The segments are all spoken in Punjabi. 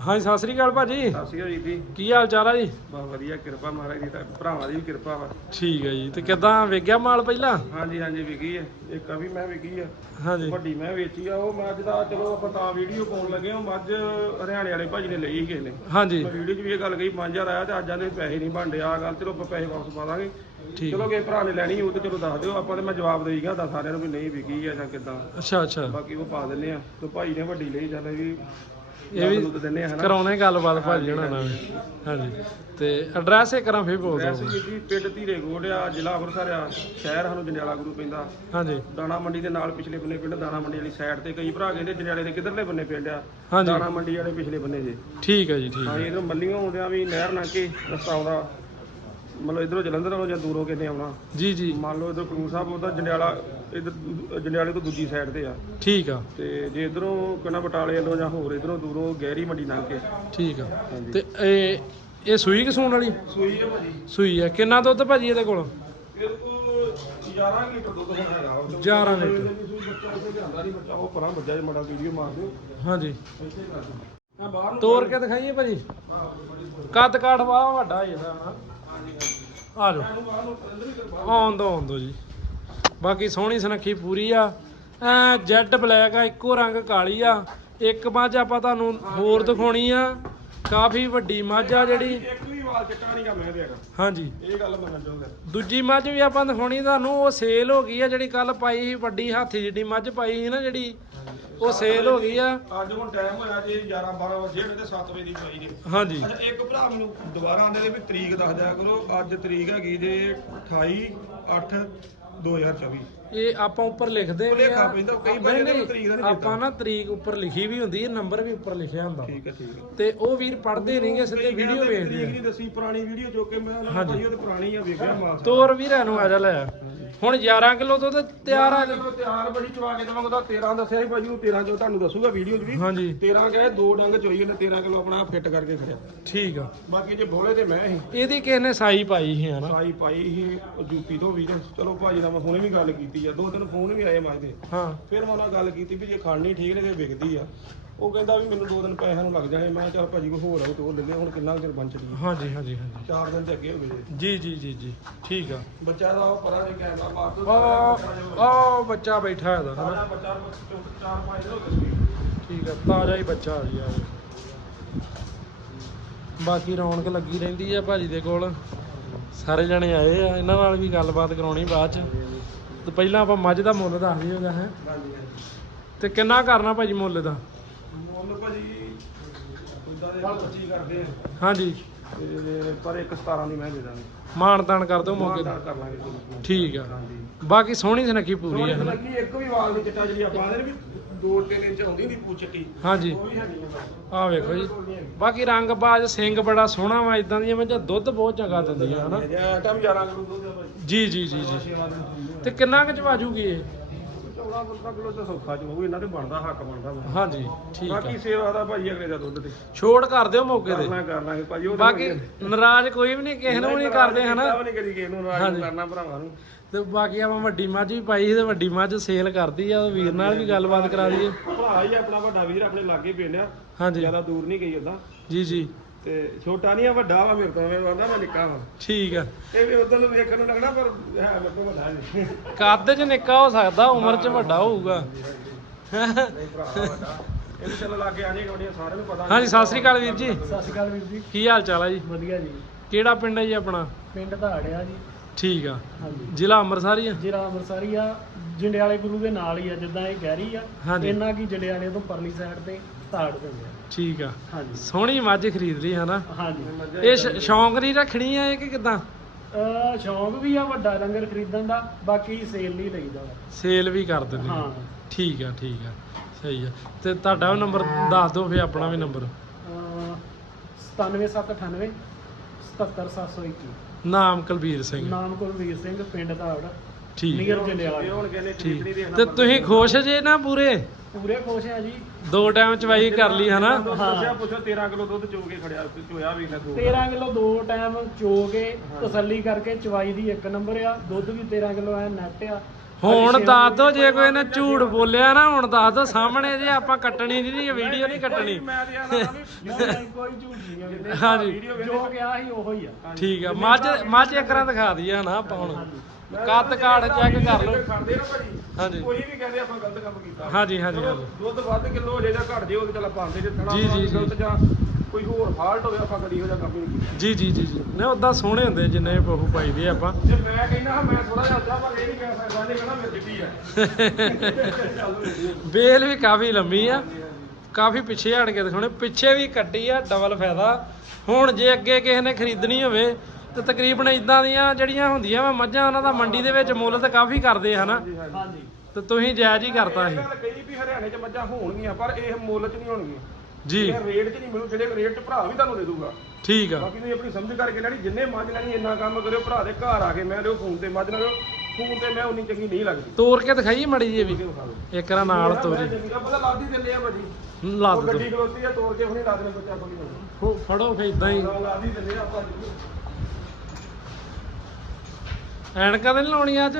ਹਾਂਜੀ ਸਤਿ ਸ੍ਰੀ ਅਕਾਲ ਭਾਜੀ। ਸਤਿ ਸ਼੍ਰੀ ਅਕਾਲ ਜੀ। ਕੀ ਹਾਲ ਚਾਲ ਆ ਜੀ? ਬਹੁਤ ਵਧੀਆ ਕਿਰਪਾ ਮਹਾਰਾਜ ਦੀ ਤਾਂ ਭਰਾਵਾਂ ਦੀ ਵੀ ਕਿਰਪਾ ਵਾ। ਠੀਕ ਹੈ ਜੀ ਤੇ ਕਿਦਾਂ ਵੇਗਿਆ ਮਾਲ ਪਹਿਲਾਂ? ਹਾਂਜੀ ਹਾਂਜੀ ਵਿਕੀ ਹੈ ਇੱਕ ਆ ਵੀ ਮੈਂ ਵਿਕੀ ਆ ਹਾਂਜੀ। ਵੱਡੀ ਮੈਂ ਵੇਚੀ ਆ ਉਹ ਮੱਝ ਦਾ ਚਲੋ ਆਪਾਂ ਤਾਂ ਵੀਡੀਓ ਪਾਉਣ ਲੱਗੇ ਹਾਂ ਮੱਝ ਹਰਿਆਣੇ ਵਾਲੇ ਭਾਜੀ ਨੇ ਲਈ ਸੀ ਕਿਸੇ ਨੇ। ਹਾਂਜੀ। ਵੀਡੀਓ 'ਚ ਵੀ ਇਹ ਗੱਲ ਕਹੀ 5000 ਆਇਆ ਤੇ ਅੱਜ ਆਂਦੇ ਪੈਸੇ ਨਹੀਂ ਬਣਦੇ ਆ ਗੱਲ ਚਲੋ ਆਪਾਂ ਪੈਸੇ ਵਾਪਸ ਪਾ ਦਾਂਗੇ। ਠੀਕ ਚਲੋ ਕਿਸੇ ਭਰਾ ਨੇ ਲੈਣੀ ਉਹ ਤੇ ਚਲੋ ਦੱਸ ਦਿਓ ਆਪਾਂ ਤੇ ਮੈਂ ਜਵਾਬ ਦੇਈ ਗਿਆ ਤਾਂ ਸਾਰਿਆਂ ਨੂੰ ਵੀ ਨਹੀਂ ਵਿਕੀ ਆ ਜਾਂ ਕਿਦਾਂ। ਅੱਛਾ ਅੱਛਾ। ਬਾਕੀ ਉਹ ਪਾ ਦਿੰਨੇ ਆ ਤੇ ਭਾਈ ਨੇ ਵੱਡੀ ਲਈ ਚੱਲ ਵੀ ਇਹ ਵੀ ਦਿੰਨੇ ਆ ਹਨਾ? ਕਰਾਉਣੇ ਗੱਲਬਾਤ ਭਾਜੀ ਹੁਣਾਂ ਨਾਲ। ਹਾਂਜੀ। ਤੇ ਐਡਰੈਸ ਇਹ ਕਰਾਂ ਫੇਰ ਬੋਲ ਵੈਸੇ ਦਿਓ ਜੀ ਪਿੰਡ ਧੀਰੇ ਗੋੜ ਆ ਜ਼ਿਲ੍ਹਾ ਅੰਮ੍ਰਿਤਸਰ ਆ ਸ਼ਹਿਰ ਸਾਨੂੰ ਜੰਡਿਆਲਾ ਗੁਰੂ ਪੈਂਦਾ। ਹਾਂਜੀ। ਦਾਣਾ ਮੰਡੀ ਦੇ ਨਾਲ ਪਿਛਲੇ ਬੰਨੇ ਪਿੰਡ ਦਾਣਾ ਮੰਡੀ ਵਾਲੀ ਸਾਈਡ ਤੇ ਕਈ ਭਰਾ ਕਹਿੰਦੇ ਜੰਡਿਆਲੇ ਦੇ ਕਿੱਧਰਲੇ ਬੰਨੇ ਪਿੰਡ ਆ। ਹਾਂਜੀ। ਦਾਣਾ ਮੰਡੀ ਵਾਲੇ ਪਿਛਲੇ ਬੰਨੇ ਜੇ। ਠੀਕ ਹੈ ਜੀ ਠੀਕ ਹਾਂ ਹੈ ਇਧਰੋਂ ਮੱਲੀਆਂ ਆਉਂਦਿਆਂ ਵੀ ਨਹਿਰ ਲੰਘ ਕੇ ਰਸਤਾ ਆਉਂਦਾ। ਮਤਲਬ ਇਧਰੋਂ ਜਲੰਧਰ ਵਾਲੋਂ ਜਾਂ ਦੂਰੋਂ ਕਿੰਨੇ ਆਉਣਾ। ਜੀ ਜੀ। ਮੰਨ ਲਓ ਇਧਰ ਖਡੂਰ ਸਾਹਿਬ ਉਹਦਾ ਜੰਡਿਆਲਾ ਇਧਰ ਜੰਡਿਆਲੇ ਤੋਂ ਦੂਜੀ ਸਾਈਡ ਤੇ ਆ। ਠੀਕ ਆ। ਤੇ ਜੇ ਇਧਰੋਂ ਕਨਾ ਬਟਾਲੇ ਵੱਲੋਂ ਜਾਂ ਹੋਰ ਇਧਰੋਂ ਦੂਰੋਂ ਗਹਿਰੀ ਮੰਡੀ ਲੰਘ ਕੇ। ਠੀਕ ਆ। ਤੇ ਇਹ ਇਹ ਸੂਈ ਕਸੂਣ ਵਾਲੀ? ਸੂਈ ਹੈ ਭਾਜੀ। ਸੂਈ ਹੈ ਕਿੰਨਾ ਦੁੱਧ ਭਾਜੀ ਇਹਦੇ ਕੋਲ? ਇਹ ਕੋਲ 11 ਲੀਟਰ ਦੁੱਧ ਹੋਣਾ ਹੈਗਾ। ਉਹ 11 ਲੀਟਰ। ਬੱਚਾ ਨਹੀਂ ਬੱਚਾ ਉਹ ਪਰਾਂ ਬੱਚਾ ਜੇ ਮੜਾ ਵੀਡੀਓ ਮਾਰ ਦਿਓ। ਹਾਂਜੀ। ਇੱਥੇ ਕਰ ਦਿਓ। ਮੈਂ ਬਾਹਰ ਨੂੰ ਤੋੜ ਕੇ ਦਿਖਾਈਏ ਭਾਜੀ। ਕੱਦ ਕਾਠ ਵਾ ਵੱਡਾ ਹੀ ਇਹਦਾ ਹਨਾ ਆ ਜਾਓ ਬਾਹਰ ਨੂੰ ਅੰਦਰ ਹੀ ਕਰ ਆਉਣ ਦੋ ਆਉਣ ਦੋ ਜੀ। ਬਾਕੀ ਸੋਹਣੀ ਸੁਨੱਖੀ ਪੂਰੀ ਆ। ਐ ਜੈਡ ਬਲੈਕ ਆ ਇੱਕੋ ਰੰਗ ਕਾਲੀ ਆ। ਇੱਕ ਮੱਝ ਆਪਾਂ ਤੁਹਾਨੂੰ ਹੋਰ ਦਿਖਾਉਣੀ ਆ। ਕਾਫੀ ਵੱਡੀ ਮੱਝ ਆ ਜਿਹੜੀ। ਇੱਕ ਵੀ ਵਾਲ ਚਿੱਟਾ ਨਹੀਂ ਗਾ ਮੈਂ ਦੇਗਾ ਹਾਂਜੀ। ਇਹ ਗੱਲ ਮੰਨਣ ਚਾਹੁੰਦਾ ਦੂਜੀ ਮੱਝ ਵੀ ਆਪਾਂ ਦਿਖਾਉਣੀ ਤੁਹਾਨੂੰ ਉਹ ਸੇਲ ਹੋ ਗਈ ਆ ਜਿਹੜੀ ਕੱਲ ਪਾਈ ਸੀ ਵੱਡੀ ਹਾਥੀ ਜਿੱਡੀ ਮੱਝ ਪਾਈ ਸੀ ਨਾ ਜਿਹੜੀ। ਉਹ ਸੇਲ ਹੋ ਗਈ ਆ। ਅੱਜ ਹੁਣ ਟਾਈਮ ਹੋਇਆ ਜੀ 11 12 ਵਜੇ ਤੇ 7 ਵਜੇ ਦੀ ਪਾਈ ਨੇ ਹਾਂਜੀ। ਅੱਛਾ ਇੱਕ ਭਰਾ ਮੈਨੂੰ ਦੁਬਾਰਾ ਆਂਦੇ ਨੇ ਵੀ ਤਰੀਕ ਦੱਸ ਦਿਆ ਕਰੋ ਅੱਜ ਤਰੀਕ ਹੈਗੀ ਜੇ 28 8 2024 ਇਹ ਆਪਾਂ ਉੱਪਰ ਲਿਖਦੇ ਵੀ ਭੁਲੇਖਾ ਆ। ਪੈਂਦਾ, ਕਈ ਵਾਰੀ ਨਹੀਂ, ਤਰੀਕ ਦਾ ਨਹੀਂ ਆਪਾਂ ਨਾ ਤਰੀਕ ਉੱਪਰ ਲਿਖੀ ਵੀ ਹੁੰਦੀ ਹੈ ਨੰਬਰ ਵੀ ਉੱਪਰ ਲਿਖਿਆ ਹੁੰਦਾ। ਠੀਕ ਹੈ ਠੀਕ ਹੈ। ਤੇ ਉਹ ਵੀਰ ਪੜ੍ਹਦੇ ਨਹੀਂਗੇ ਸਿੱਧੇ ਵੀਡੀਓ ਵੇਖਦੇ ਤਰੀਕ ਆ। ਨਹੀਂ ਦੱਸੀ ਪੁਰਾਣੀ ਵੀਡੀਓ ਜੋ ਕਿ ਮੈਂ ਉਹਨਾਂ ਨੂੰ ਭਾਈ ਉਹ ਤੇ ਪੁਰਾਣੀ ਆ ਵੇਖਿਆ ਮਾਸ ਤੋਰ ਵੀਰਾਂ ਨੂੰ ਆ ਜਾ ਲੈ। ਹੁਣ 11 ਕਿਲੋ ਦੁੱਧ ਤਿਆਰ ਆ ਚਲੋ ਤਿਆਰ ਬੜੀ ਚਵਾ ਕੇ ਦਵਾਂਗਾ ਤਾਂ 13 ਦੱਸਿਆ ਸੀ ਭਾਜੀ ਉਹ 13 ਜੋ ਤੁਹਾਨੂੰ ਦੱਸੂਗਾ ਵੀਡੀਓ 'ਚ ਵੀ। ਹਾਂਜੀ। 13 ਕਹੇ ਦੋ ਡੰਗ ਚੋਈ ਉਹਨੇ 13 ਕਿਲੋ ਆਪਣਾ ਫਿੱਟ ਕਰਕੇ ਖੜਿਆ। ਠੀਕ ਆ। ਬਾਕੀ ਜੇ ਬੋਲੇ ਤੇ ਮੈਂ ਹੀ। ਇਹਦੀ ਕਿਸ ਨੇ ਸਾਈ ਪਾਈ ਸੀ ਹਨਾ? ਸਾਈ ਪਾਈ ਸੀ ਯੂਪੀ ਤੋਂ ਵੀ। ਚਲੋ ਭਾਜੀ ਨਾਲ ਮੈਂ ਹੁਣੇ ਵੀ ਗੱਲ ਕੀਤੀ ਆ ਦੋ ਦਿਨ ਫੋਨ ਵੀ ਆਏ ਮਾਜਦੇ ਹਾਂ। ਫਿਰ ਮੈਂ ਉਹਨਾਂ ਨਾਲ ਗੱਲ ਕੀਤੀ ਵੀ ਜੇ ਖਾਣੀ ਠੀਕ ਨੇ ਤੇ ਵਿਕਦੀ ਆ। ਉਹ ਕਹਿੰਦਾ ਵੀ ਮੈਨੂੰ ਦੋ ਦਿਨ ਪੈਸਿਆਂ ਨੂੰ ਲੱਗ ਜਾਣੇ। ਮੈਂ ਕਿਹਾ ਚੱਲ ਭਾਜੀ ਕੋਈ ਹੋਰ ਆਉ ਤੇ ਉਹ ਲੈ ਲੈ ਹੁਣ ਕਿੰਨਾ ਕੁ ਚਿਰ ਬੰਚ ਲਈ ਹਾਂਜੀ ਹਾਂਜੀ ਹਾਂਜੀ। ਚਾਰ ਦਿਨ ਤੇ ਅੱਗੇ ਹੋ ਗਏ ਜੀ। ਜੀ ਜੀ ਜੀ ਠੀਕ ਆ। ਬੱਚਾ ਦਾ ਉਹ ਪਰਾਂ ਦੇ ਕੈਮਰਾ ਮਾਰ ਦੋ ਆ ਆ ਬੱਚਾ ਬੈਠਾ ਹਨਾ? ਸਾਡਾ ਬੱਚਾ ਚਾਰ ਪੰਜ ਦਿਨ ਹੋ ਗਏ ਸੀ। ਠੀਕ ਆ ਤਾਜ਼ਾ ਹੀ ਬੱਚਾ ਆ ਜੀ ਆ ਬਾਕੀ ਰੌਣਕ ਲੱਗੀ ਰਹਿੰਦੀ ਆ ਭਾਜੀ ਦੇ ਕੋਲ। ਸਾਰੇ ਜਣੇ ਆਏ ਆ ਇਹਨਾਂ ਨਾਲ ਵੀ ਗੱਲਬਾਤ ਕਰਾਉਣੀ ਬਾਅਦ ਚ। ਤੇ ਪਹਿਲਾਂ ਆਪਾਂ ਮੱਝ ਦਾ ਮੁੱਲ ਦੱਸ ਦਈਏਗਾ ਹੈ ਹਾਂਜੀ। ਤੇ ਕਿੰਨਾ ਕਰਨਾ ਭਾਜੀ ਮੁੱਲ ਦਾ? ਮੁੱਲ ਭਾਜੀ ਉਦਾਂ ਦੇ 25 ਕਰਦੇ ਆ। ਹਾਂਜੀ। ਤੇ ਪਰ ਇੱਕ 17 ਦੀ ਮੈਂ ਦੇ ਦਾਂਗੇ। ਤਾਣ ਕਰ ਦਿਓ ਮੌਕੇ ਤੇ। ਮਾਨਦਾਰ ਕਰ ਲਾਂਗੇ ਤੁਹਾਨੂੰ। ਠੀਕ ਆ। ਹਾਂਜੀ। ਬਾਕੀ ਸੋਹਣੀ ਸੁਨੱਖੀ ਪੂਰੀ ਆ ਸੋਹਣੀ ਹਨਾ? ਲੱਗੀ ਇੱਕ ਵੀ ਵਾਲ ਦੀ ਚਿੱਟਾ ਜਿਹੜੀ ਆਪਾਂ ਆਂਦੇ ਨੇ ਵੀ 2-3 ਇੰਚ ਹੁੰਦੀ ਦੀ ਪੂਛ ਚਿੱਟੀ ਹਾਂਜੀ। ਉਹ ਵੀ ਆ ਵੇਖੋ ਜੀ। ਬਾਕੀ ਰੰਗ ਬਾਜ ਸਿੰਘ ਬੜਾ ਸੋਹਣਾ ਵਾ ਇਦਾਂ ਦੀਆਂ ਮੱਝਾਂ ਦੁੱਧ ਬਹੁਤ ਚੰਗਾ ਦਿੰਦੀਆਂ ਹਨਾ? ਜੇ ਟਾਈਮ 11 ਕਿਲੋ ਦੁੱਧ ਆ ਭਾਈ ਜੀ ਜੀ ਜੀ ਤੇ ਕਿੰਨਾ ਕੁ ਚ ਵਾਜੂਗੀ ਇਹ? 14 15 ਕਿਲੋ ਤਾਂ ਸੌਖਾ ਚ ਹੋਊ ਇਹਨਾਂ ਤੇ ਬਣਦਾ ਹੱਕ ਬਣਦਾ ਵਾ। ਹਾਂਜੀ ਠੀਕ ਆ। ਬਾਕੀ ਸੇਵਾ ਦਾ ਭਾਈ ਅਗਲੇ ਦਾ ਦੁੱਧ ਤੇ। ਛੋੜ ਕਰ ਦਿਓ ਮੌਕੇ ਤੇ। ਕਰਨਾ ਕਰ ਲਾਂਗੇ ਭਾਜੀ ਉਹ ਬਾਕੀ ਨਾਰਾਜ਼ ਕੋਈ ਵੀ ਨਹੀਂ ਕਿਸੇ ਨੂੰ ਵੀ ਨਹੀਂ ਕਰਦੇ ਹਨਾ? ਨਹੀਂ ਕਰੀ ਕਿਸੇ ਨੂੰ ਰਾਜ ਹਾਂਜੀ। ਕਰਨਾ ਭਰਾਵਾਂ ਨੂੰ। ਤੇ ਬਾਕੀ ਆਪਾਂ ਵੱਡੀ ਮੱਝ ਵੀ ਪਾਈ ਸੀ ਤੇ ਵੱਡੀ ਮੱਝ ਸੇਲ ਕਰਦੀ ਆ ਉਹ ਵੀਰ ਨਾਲ ਵੀ ਗੱਲਬਾਤ ਕਰਾ ਦਈਏ। ਭਰਾ ਹੀ ਆਪਣਾ ਵੱਡਾ ਵੀਰ ਆਪਣੇ ਲਾਗੇ ਪਿੰਡ ਆ। ਹਾਂਜੀ। ਜ਼ਿਆਦਾ ਦੂਰ ਨਹੀਂ ਗਈ ਉਦਾਂ ਜੀ ਜੀ। ਤੇ ਛੋਟਾ ਨਹੀਂ ਆ ਵੱਡਾ ਵਾ ਮੇਰੇ ਤੋਂ ਮੈਂ ਕਹਿੰਦਾ ਮੈਂ ਨਿੱਕਾ ਵਾ। ਠੀਕ ਆ। ਇਹ ਵੀ ਉਦੋਂ ਨੂੰ ਵੇਖਣ ਨੂੰ ਲੱਗਣਾ ਪਰ ਹੈ ਮੇਰੇ ਤੋਂ ਵੱਡਾ ਨਹੀਂ। ਕੱਦ 'ਚ ਨਿੱਕਾ ਹੋ ਸਕਦਾ ਉਮਰ 'ਚ ਵੱਡਾ ਹੋਊਗਾ। ਨਹੀਂ ਭਰਾ ਵੱਡਾ ਇਹ ਵੀ ਚੱਲ ਲਾਗੇ ਆ ਜਾਏਗਾ ਬੜੀਆਂ ਸਾਰਿਆਂ ਨੂੰ ਪਤਾ ਹਾਂਜੀ ਸਤਿ ਸ੍ਰੀ ਅਕਾਲ ਵੀਰ ਜੀ। ਸਤਿ ਸ਼੍ਰੀ ਅਕਾਲ ਵੀਰ ਜੀ। ਕੀ ਹਾਲ ਚਾਲ ਆ ਜੀ? ਵਧੀਆ ਜੀ। ਕਿਹੜਾ ਪਿੰਡ ਹੈ ਜੀ ਆਪਣਾ? ਪਿੰਡ ਧਾੜਿਆ ਜੀ। ਠੀਕ ਆ। ਹਾਂਜੀ। ਜ਼ਿਲ੍ਹਾ ਅੰਮ੍ਰਿਤਸਰ ਹੀ ਆ? ਜ਼ਿਲ੍ਹਾ ਅੰਮ੍ਰਿਤਸਰੀ ਆ। ਜੰਡਿਆਲੇ ਗੁਰੂ ਦੇ ਨਾਲ ਹੀ ਆ ਜਿੱਦਾਂ ਇਹ ਗਹਿਰੀ ਆ। ਹਾਂਜੀ। ਇੰਨਾ ਕੀ ਜੰਡਿਆਲੇ ਤੋਂ ਪਰਲੀ ਸਾਈਡ ਤੇ ਧਾੜ ਪੈਂਦੇ ਆ। ਠੀਕ ਆ। ਹਾਂਜੀ। ਸੋਹਣੀ ਮੱਝ ਖਰੀਦ ਲਈ ਹਨਾ? ਹਾਂਜੀ। ਇਹ ਸ਼- ਸ਼ੌਂਕ ਨਹੀਂ ਰੱਖਣੀ ਆ ਇਹ ਕਿ ਕਿਦਾਂ? ਅਹ ਸ਼ੌਂਕ ਵੀ ਆ ਵੱਡਾ ਡੰਗਰ ਖਰੀਦਣ ਦਾ ਬਾਕੀ ਸੇਲ ਲਈ ਲਈਦਾ ਵਾ। ਸੇਲ ਵੀ ਕਰ ਦਿੰਦੇ। ਹਾਂ। ਠੀਕ ਆ ਠੀਕ ਆ। ਸਹੀ ਆ। ਤੇ ਤੁਹਾਡਾ ਵੀ ਨੰਬਰ ਦੱਸ ਦਿਓ ਫੇ ਆਪਣਾ ਵੀ ਨੰਬਰ। ਅਹ 97798 77721 ਨਾਮ ਕੁਲਬੀਰ ਸਿੰਘ। ਨਾਮ ਕੁਲਵੀਰ ਸਿੰਘ ਪਿੰਡ ਧਾੜ। ਠੀਕ। ਨੀਅਰ ਇਹ ਜੰਡਿਆਲਾ ਹੁਣ ਕਹਿੰਦੇ ਠੀਕ। ਠੀਕ ਨਹੀਂ ਦੇਖਣਾ ਤੇ ਤੁਸੀਂ ਖੁਸ਼ ਜੇ ਨਾ ਪੂਰੇ? ਪੂਰੇ ਖੁਸ਼ ਆ ਜੀ। ਦੋ ਟਾਈਮ ਚਵਾਈ ਕਰ ਲਈ ਹਨਾ? ਦੱਸਿਆ ਪੁੱਛੋ 13 ਕਿਲੋ ਦੁੱਧ ਚੋ ਕੇ ਖੜਿਆ ਚੋਇਆ ਵੀ ਨਾ ਦੋ 13 ਕਿਲੋ ਦੋ ਟਾਈਮ ਚੋ ਕੇ ਤਸੱਲੀ ਕਰਕੇ ਚਵਾਈ ਦੀ ਇੱਕ ਨੰਬਰ ਆ। ਦੁੱਧ ਵੀ 13 ਕਿਲੋ ਐ ਨੈਟ ਆ। ਹੁਣ ਦੱਸ ਦੋ ਜੇ ਕੋਈ ਨੇ ਝੂਠ ਬੋਲਿਆ ਨਾ ਹੁਣ ਦੱਸ ਦੋ ਸਾਹਮਣੇ ਜੇ ਆਪਾਂ ਕੱਟਣੀ ਨਹੀਂ ਵੀਡੀਓ ਨਹੀਂ ਕੱਟਣੀ। ਮੈਂ ਤੇ ਆਣਾ ਵੀ ਨਹੀਂ ਕੋਈ ਝੂਠ ਨਹੀਂ ਹੈ। ਹਾਂਜੀ। ਜੋ ਕਿਹਾ ਸੀ ਉਹੋ ਹੀ ਆ। ਠੀਕ ਆ ਮੱਝ ਮੱਝ ਇੱਕ ਰਾਂ ਦਿਖਾ ਦਈਏ ਨਾ ਆਪਾਂ ਹੁਣ। ਕੱਦ ਕਾਠ ਚੈੱਕ ਕਰ ਲਓ। ਹਾਂਜੀ। ਕੋਈ ਵੀ ਕਹਿੰਦੇ ਆਪਾਂ ਗਲਤ ਕੰਮ ਕੀਤਾ। ਹਾਂਜੀ ਹਾਂਜੀ ਦੁੱਧ ਵੱਧ ਕਿਲੋ ਹੋ ਜੇ ਜਾਂ ਘਟ ਜੇ ਉਹ ਤੇ ਚੱਲ ਪਾਉਂਦੇ ਜੇ ਜੀ, ਜੀ, ਜੀ। ਗਲਤ ਜਾਂ ਕੋਈ ਹੋਰ ਫਾਲਟ ਹੋਵੇ ਆਪਾਂ ਕਦੀ ਇਹੋ ਜਿਹਾ ਕੰਮ ਹੀ ਨਹੀਂ ਜੀ ਜੀ ਜੀ ਜੀ। ਨੇ ਉਦਾਂ ਸੋਹਣੇ ਹੁੰਦੇ ਜਿੰਨੇ ਬਹੂ ਪਾਈਦੇ ਆਪਾਂ। ਜੇ ਮੈਂ ਕਹਿੰਦਾ ਹਾਂ ਮੈਂ ਥੋੜਾ ਜਿਹਾ ਉੱਚਾ ਪਰ ਇਹ ਨਹੀਂ ਕਹਿ ਸਕਦਾ ਜੇ ਕਹਿੰਦਾ ਮੇਰੇ ਜਿੱਡੀ ਹੈ ਬੇਲ ਵੀ ਕਾਫੀ ਲੰਮੀ ਆ। ਕਾਫੀ ਪਿੱਛੇ ਹਟ ਕੇ ਦਿਖਾਉਣੇ। ਪਿੱਛੇ ਵੀ ਕੱਟੀ ਆ ਡਬਲ ਫਾਇਦਾ। ਹੁਣ ਜੇ ਅੱਗੇ ਕਿਸੇ ਨੇ ਖਰੀਦਣੀ ਹੋਵੇ ਤੇ ਤਕਰੀਬਨ ਇਦਾਂ ਦੀਆਂ ਜਿਹੜੀਆਂ ਹੁੰਦੀਆਂ ਵਾ ਮੱਝਾਂ ਉਹਨਾਂ ਦਾ ਮੰਡੀ ਦੇ ਵਿੱਚ ਮੁੱਲ ਤਾਂ ਕਾਫੀ ਕਰਦੇ ਹਨਾ? ਹਾਂਜੀ ਤੇ ਤੁਸੀਂ ਜਾਇਜ਼ ਹੀ ਕਰਤਾ ਸੀ। ਕਹੀ ਵੀ ਹਰਿਆਣੇ 'ਚ ਮੱਝਾਂ ਹੋਣਗੀਆਂ ਪਰ ਇਹ ਮੁੱਲ 'ਚ ਨਹੀਂ ਹੋਣਗੀਆਂ। ਜੀ। ਇਹ ਰੇਟ 'ਚ ਨਹੀਂ ਮਿਲੂ ਜਿਹੜੇ ਰੇਟ 'ਚ ਭਰਾ ਵੀ ਤੁਹਾਨੂੰ ਦੇ ਦੂਗਾ। ਠੀਕ ਆ। ਬਾਕੀ ਤੁਸੀਂ ਆਪਣੀ ਸਮਝ ਕਰਕੇ ਲੈਣੀ ਜਿੰਨੇ ਮੱਝ ਲੈਣੀ ਇੰਨਾ ਕੰਮ ਕਰਿਓ ਭਰਾ ਦੇ ਘਰ ਆ ਕੇ ਮੈਂ ਲਿਓ ਫੋਨ ਤੇ ਮੱਝ ਨਾ ਲਿਓ ਫੋਨ ਤੇ ਮੈਂ ਉਨੀ ਚੰਗੀ ਨਹੀਂ ਲੱਗਦੀ। ਤੋੜ ਕੇ ਦਿਖਾਈ ਮੜੀ ਜੀ ਵੀ। ਇੱਕ ਰਾਂ ਨਾਲ ਤੋਰੀ। ਚੰਗੀ ਪਤਾ ਲੱਦ ਦਿੰਦੇ ਆ ਭਾਜੀ। ਲਾ ਦੋ ਗੱਡੀ ਖਲੋਤੀ ਆ ਤੋੜ ਕੇ ਹੁਣੇ ਲਾ ਦੇਣੇ ਬੱਚਾ ਕੋਲ ਹੀ ਫੜੋ ਫੇ ਇਦਾਂ ਹੀ। ਲੱਦ ਦਿੰਦੇ ਆ ਆਪਾਂ ਐਨਕਾਂ ਤੇ ਨੀ ਲਾਉਣੀਆਂ ਅੱਜ?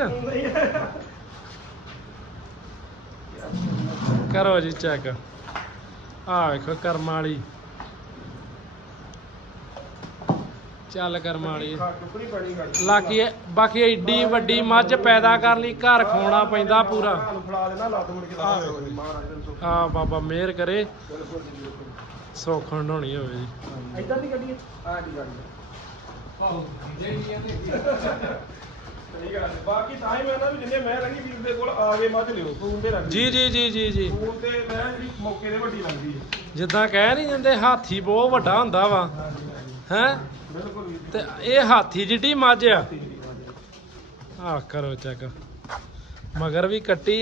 ਕਰੋ ਜੀ ਚੈੱਕ ਆ ਵੇਖੋ ਕਰਮ ਵਾਲੀ। ਚੱਲ ਕਰਮ ਵਾਲੀ। ਲਾਕੀ ਬਾਕੀ ਐਡੀ ਵੱਡੀ ਮੱਝ ਪੈਦਾ ਕਰਨ ਲਈ ਘਰ ਖੋਣਾ ਪੈਂਦਾ ਪੂਰਾ। ਦੇ ਦੇ ਆ ਬਾਬਾ ਮਿਹਰ ਕਰੇ। ਸੌਖਣ ਢੋਣੀ ਹੋਵੇ ਜੀ। ਇਦਾਂ ਦੀ ਗੱਡੀ ਆ ਕੀ ਗਾੜੀ ਸਹੀ ਗੱਲ ਹੈ। ਬਾਕੀ ਤਾਂ ਹੀ ਮੈਂ ਨਾ ਵੀ ਜਿੰਨੇ ਮੈਂ ਲੈਣੀ ਵੀਰ ਦੇ ਕੋਲ ਆ ਕੇ ਮੱਝ ਲਿਓ ਫੋਨ ਤੇ ਰੱਖ ਜੀ ਜੀ ਜੀ ਜੀ ਜੀ। ਫੋਨ ਤੇ ਮੈਂ ਜਿਹੜੀ ਮੌਕੇ ਦੇ ਵੱਡੀ ਲੱਗਦੀ ਹੈ। ਜਿੱਦਾਂ ਕਹਿ ਨਹੀਂ ਜਾਂਦੇ ਹਾਥੀ ਬਹੁਤ ਵੱਡਾ ਹੁੰਦਾ ਵਾ। ਹੈ? ਬਿਲਕੁਲ ਵੀਰ ਤੇ ਇਹ ਹਾਥੀ ਜਿੱਡੀ ਮੱਝ ਆ। ਜੀ ਆ। ਕਰੋ ਚੈੱਕ। ਮਗਰ ਵੀ ਕੱਟੀ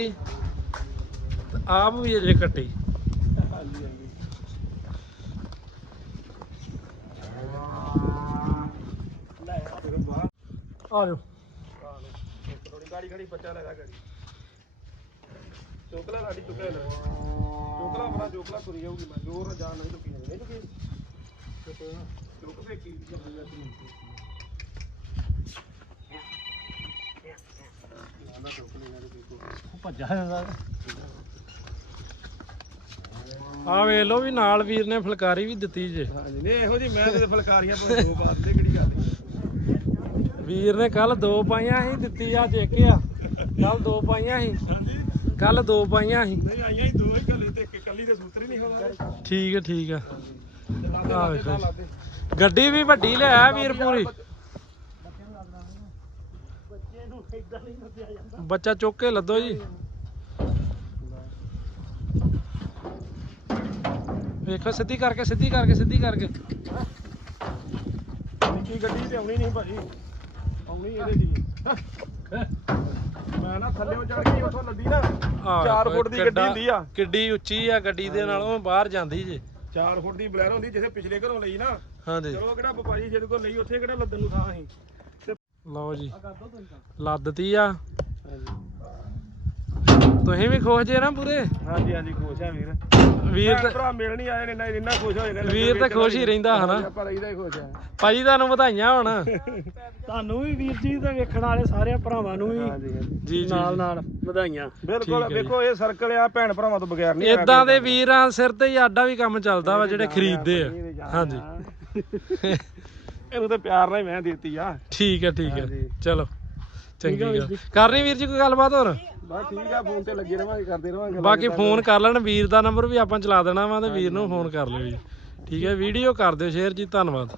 ਤੇ ਆਪ ਵੀ ਅਜੇ ਕੱਟੀ। ਹਾਂਜੀ ਹਾਂਜੀ। ਆ ਜਾਓ। ਗਾੜੀ ਖੜੀ ਬੱਚਾ ਲਗਾ ਗਾੜੀ। ਚੋਕਲਾ ਗਾੜੀ ਚੁੱਕਿਆ ਲੈ ਚੋਕਲਾ ਬਣਾ ਚੋਕਲਾ ਤੁਰੀ ਜਾਊਗੀ ਮੈਂ ਜੋਰ ਨਾਲ ਜਾਨ ਨਹੀਂ ਚੁੱਕੀ ਨਹੀਂ ਚੁੱਕੀ। ਚੁੱਕ ਫੇ ਕੀ ਭੱਜਾ ਜਾਂਦਾ। ਆ ਵੇਖ ਲਓ ਵੀ ਨਾਲ ਵੀਰ ਨੇ ਫੁਲਕਾਰੀ ਵੀ ਦਿੱਤੀ ਜੇ। ਹਾਂਜੀ ਨਹੀਂ ਇਹੋ ਜੀ ਮੈਂ ਤੇ ਫਲਕਾਰੀਆਂ ਤੋਂ ਦੋ ਬਾਤ ਦੇ ਕਿਹੜੀ ਗੱਲ? ਵੀਰ ਨੇ ਕੱਲ ਦੋ ਪਾਈਆਂ ਸੀ ਦਿੱਤੀ ਅੱਜ ਇੱਕ ਆ। ਕੱਲ ਦੋ ਪਾਈਆਂ ਸੀ। ਹਾਂਜੀ। ਕੱਲ ਦੋ ਪਾਈਆਂ ਸੀ। ਨਹੀਂ ਆਈਆਂ ਹੀ ਦੋ ਹੀ ਕੱਲੇ ਤੇ ਇੱਕ ਕੱਲੀ ਦੇ ਸੂਤਰ ਹੀ ਨਹੀਂ ਹੋਣਾ। ਠੀਕ ਹੈ ਠੀਕ ਵੇਖੋ। ਲਾਦੇ। ਗੱਡੀ ਵੀ ਵੱਡੀ ਲਿਆ ਵੀਰ ਪੂਰੀ। ਬੱਚਾ ਚੁੱਕ ਕੇ ਲੱਦੋ ਜੀ। ਵੇਖੋ ਸਿੱਧੀ ਕਰਕੇ ਸਿੱਧੀ ਕਰਕੇ ਸਿੱਧੀ ਕਰਕੇ। ਨਿੱਕੀ ਗੱਡੀ ਤੇ ਆਉਣੀ ਨਹੀਂ ਭਾਜੀ। ਆਉਣੀ ਇਹਦੇ ਦੀ। ਮੈਂ ਨਾ ਥੱਲੇੋਂ ਚੜ ਗਈ ਉੱਥੋਂ ਲੱਦੀ ਨਾ ਆਹ 4 ਵੇਖੋ ਫੁੱਟ ਦੀ ਗੱਡੀ ਕਿੱਡਾ- ਹੁੰਦੀ ਆ। ਕਿੱਡੀ ਉੱਚੀ ਆ ਗੱਡੀ ਦੇ ਨਾਲੋਂ ਬਾਹਰ ਜਾਂਦੀ ਜੇ। 4 ਫੁੱਟ ਦੀ ਬਲੈਰੋ ਹੁੰਦੀ ਜਿੱਥੇ ਪਿਛਲੇ ਘਰੋਂ ਲਈ ਨਾ। ਹਾਂਜੀ। ਚਲੋ ਕਿਹੜਾ ਵਪਾਰੀ ਜਿਹਦੇ ਕੋਲ ਲਈ ਉੱਥੇ ਕਿਹੜਾ ਲੱਦਣ ਨੂੰ ਥਾਂ ਸੀ। ਤੇ ਲਓ ਜੀ। ਲੱਦਤੀ ਆ। ਤੁਸੀਂ ਵੀ ਖੁਸ਼ ਜੇ ਨਾ ਪੂਰੇ? ਹਾਂਜੀ ਹਾਂਜੀ ਖੁਸ਼ ਆ ਵੀਰ। ਵੀਰ ਤਾਂ ਭਰਾ ਮਿਲਣ ਹੀ ਆਏ ਨੇ ਇੰਨਾ ਇੰਨਾ ਖੁਸ਼ ਹੋ ਜਾਂਦੇ ਵੀਰ ਤਾਂ ਖੁਸ਼ ਹੀ ਰਹਿੰਦਾ ਹਨਾ। ਪਰ ਇਹਦਾ ਹੀ ਖੁਸ਼ ਆ। ਭਾਜੀ ਤੁਹਾਨੂੰ ਵਧਾਈਆਂ ਹੁਣ। ਤੁਹਾਨੂੰ ਵੀ ਵੀਰ ਜੀ ਤੇ ਵੇਖਣ ਵਾਲੇ ਸਾਰੇ ਭਰਾਵਾਂ ਨੂੰ ਵੀ ਨਾਲ ਨਾਲ ਵਧਾਈਆਂ। ਬਿਲਕੁਲ। ਵੇਖੋ ਇਹ ਸਰਕਲ ਆ ਭੈਣ ਭਰਾਵਾਂ ਤੋਂ ਬਗੈਰ ਨਹੀਂ ਇਦਾਂ ਦੇ ਵੀਰਾਂ ਸਿਰ ਤੇ ਹੀ ਆਡਾ ਵੀ ਕੰਮ ਚੱਲਦਾ ਵਾ ਜਿਹੜੇ ਖਰੀਦਦੇ ਆ। ਹਾਂਜੀ। ਇਹਨੂੰ ਤਾਂ ਪਿਆਰ ਨਾਲ ਹੀ ਮੈਂ ਦਿੱਤੀ ਆ। ਠੀਕ ਹੈ ਠੀਕ ਹੈ। ਚਲੋ। ਚੰਗੀ ਗੱਲ। ਕਰਨੀ ਵੀਰ ਜੀ ਕੋਈ ਗੱਲਬਾਤ ਹੋਰ? ਬਸ ਠੀਕ ਆ ਫੋਨ ਤੇ ਲੱਗੇ ਰਵਾਂਗੇ ਕਰਦੇ ਰਵਾਂਗੇ ਬਾਕੀ ਫੋਨ ਕਰ ਲੈਣ ਵੀਰ ਦਾ ਨੰਬਰ ਵੀ ਆਪਾਂ ਚਲਾ ਦੇਣਾ ਵਾ ਤੇ ਵੀਰ ਨੂੰ ਫੋਨ ਕਰ ਲਿਓ ਜੀ। ਠੀਕ ਹੈ ਵੀਡੀਓ ਕਰ ਦਿਓ ਸ਼ੇਅਰ ਜੀ ਧੰਨਵਾਦ।